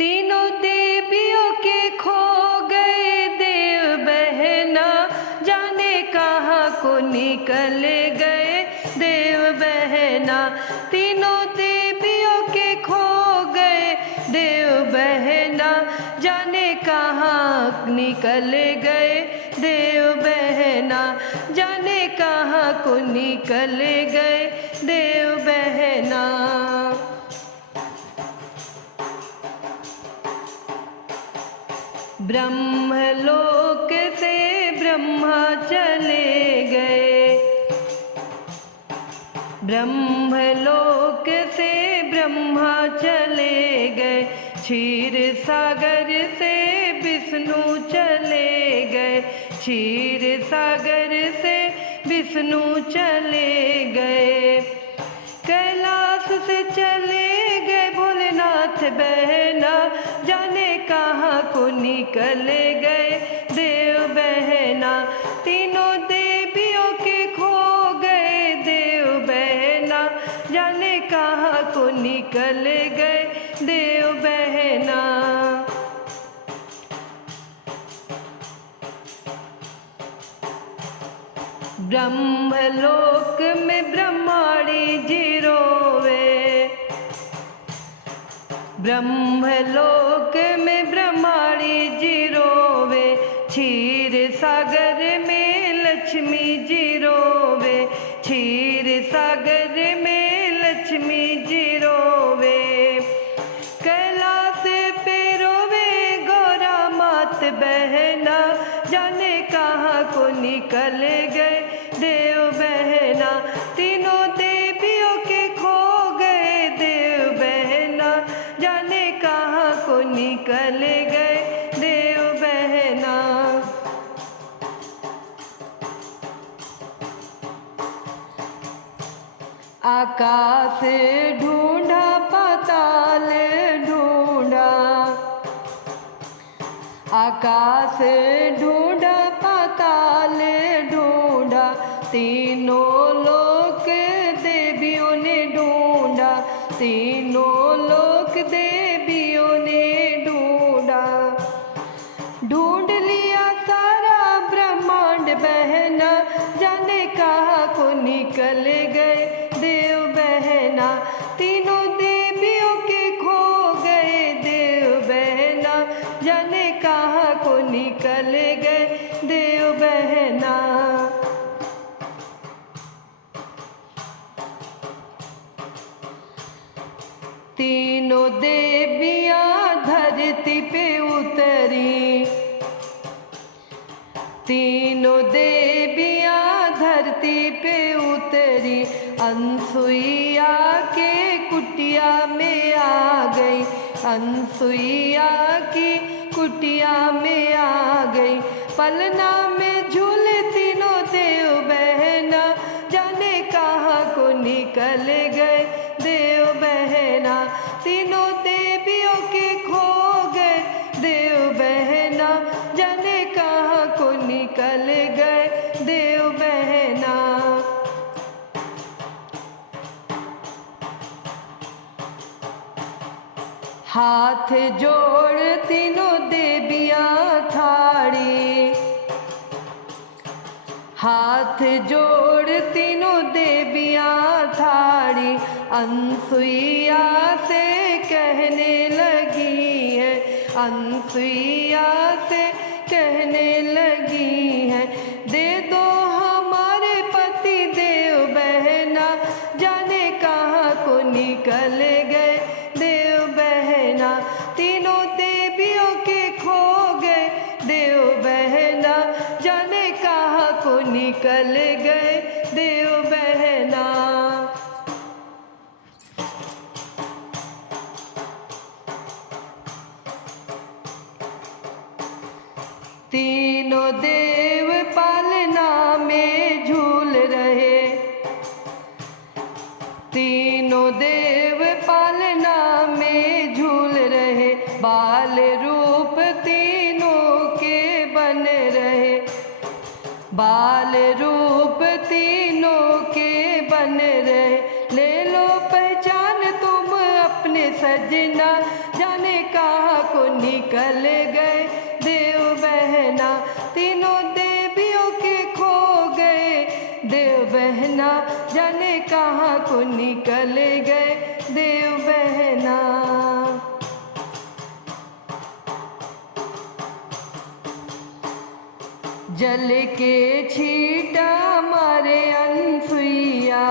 तीनों देवियों के खो गए देव बहना, जाने कहाँ को निकल गए देव बहना। तीनों देवियों के खो गए देव बहना, जाने कहाँ निकल गए देव बहना, जाने कहाँ को निकल गए देव बहना। ब्रह्मलोक से ब्रह्मा चले गए, ब्रह्मलोक से ब्रह्मा चले गए। क्षीर सागर से विष्णु चले गए, क्षीर सागर से विष्णु चले गए। कैलाश से चले गए भोलेनाथ बहना, जाने कहाँ को निकल गए देव बहना। तीनों देवियों के खो गए देव बहना, जाने कहाँ को निकल गए देव बहना। ब्रह्मलोक में ब्रह्माणी जी रोवे, ब्रह्मलोक में ब्रह्माणी जी रोवे। क्षीर सागर में लक्ष्मी जी रोवे, क्षीर सागर में लक्ष्मी जी रोवे। कैलाश पे रोवे गौरा मात बहना, जाने कहाँ को निकल गए देव बहना। तीनों देवियों के खो गए देव बहना, जाने कहाँ को निकल गए देव बहना। आकाश ढूंढा पाताल ढूंढा, आकाश ढूंढा पाताल ढूंढा। तीनों लोक देवियों ने ढूंढा, तीनों लोक देवियों ने ढूंढा। ढूंढ लिया सारा ब्रह्मांड बहना, जाने कहाँ को निकल गए देव बहना। तीनों देवियों के खो गए देव बहना, जाने कहाँ को निकल गए देव बहना। तीनों देवियाँ धरती पे उतरी, तीनों देवियाँ धरती पे उतरी। अनसुईया के कुटिया में आ गई, अनसुईया की कुटिया में आ गई। पलना में झूले तीनों देव बहना, जाने कहाँ को निकल गए देव बहना। तीनों देवियों के खो गए देव बहना, जाने कहाँ को निकल गए देव बहना। हाथ जोड़ तीनों देवियाँ ठाड़ी, हाथ जोड़ तीनों देवियाँ ठाड़ी। अनसुईया से कहने लगी है, अनसुईया से कहने लगी है। दे दो हमारे पति देव बहना, जाने कहाँ को निकल गए देव बहना। तीनों देवियों के खो गए देव बहना, जाने कहाँ को निकल गए देव बहना। तीनों देव पालना में झूल रहे, तीनों देव पालना में झूल रहे। बाल रूप तीनों के बन रहे, बाल रूप तीनों के बन रहे। ले लो पहचान तुम अपने सजना, जाने कहाँ को निकल गए देव बहना, तीनों देवियों के खो गए देव बहना, जाने कहाँ को निकल गए देव बहना। जल के छींटा मारे अनसुईया,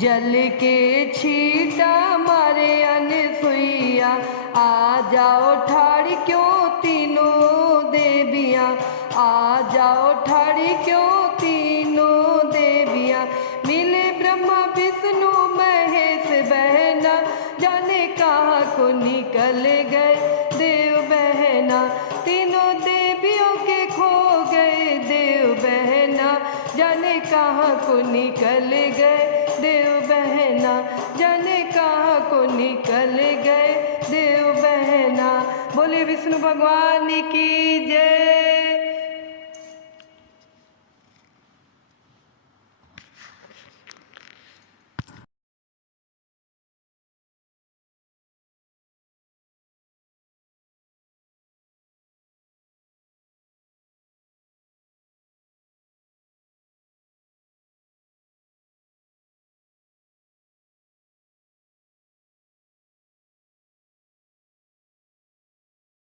जल के छींटा मारे अनसुईया, आ जाओ ठाड़ी क्यों तीनों देवियाँ, आ जाओ ठाड़ी क्यों तीनों देवियाँ, मिले ब्रह्मा विष्णु महेश बहना, जाने कहाँ को निकल गए देव बहना, तीनों देवियों के खो गए देव बहना, जाने कहाँ को निकल गए देव बहना, जाने कहाँ को निकल गए देव बहना। बोले विष्णु भगवान की जय।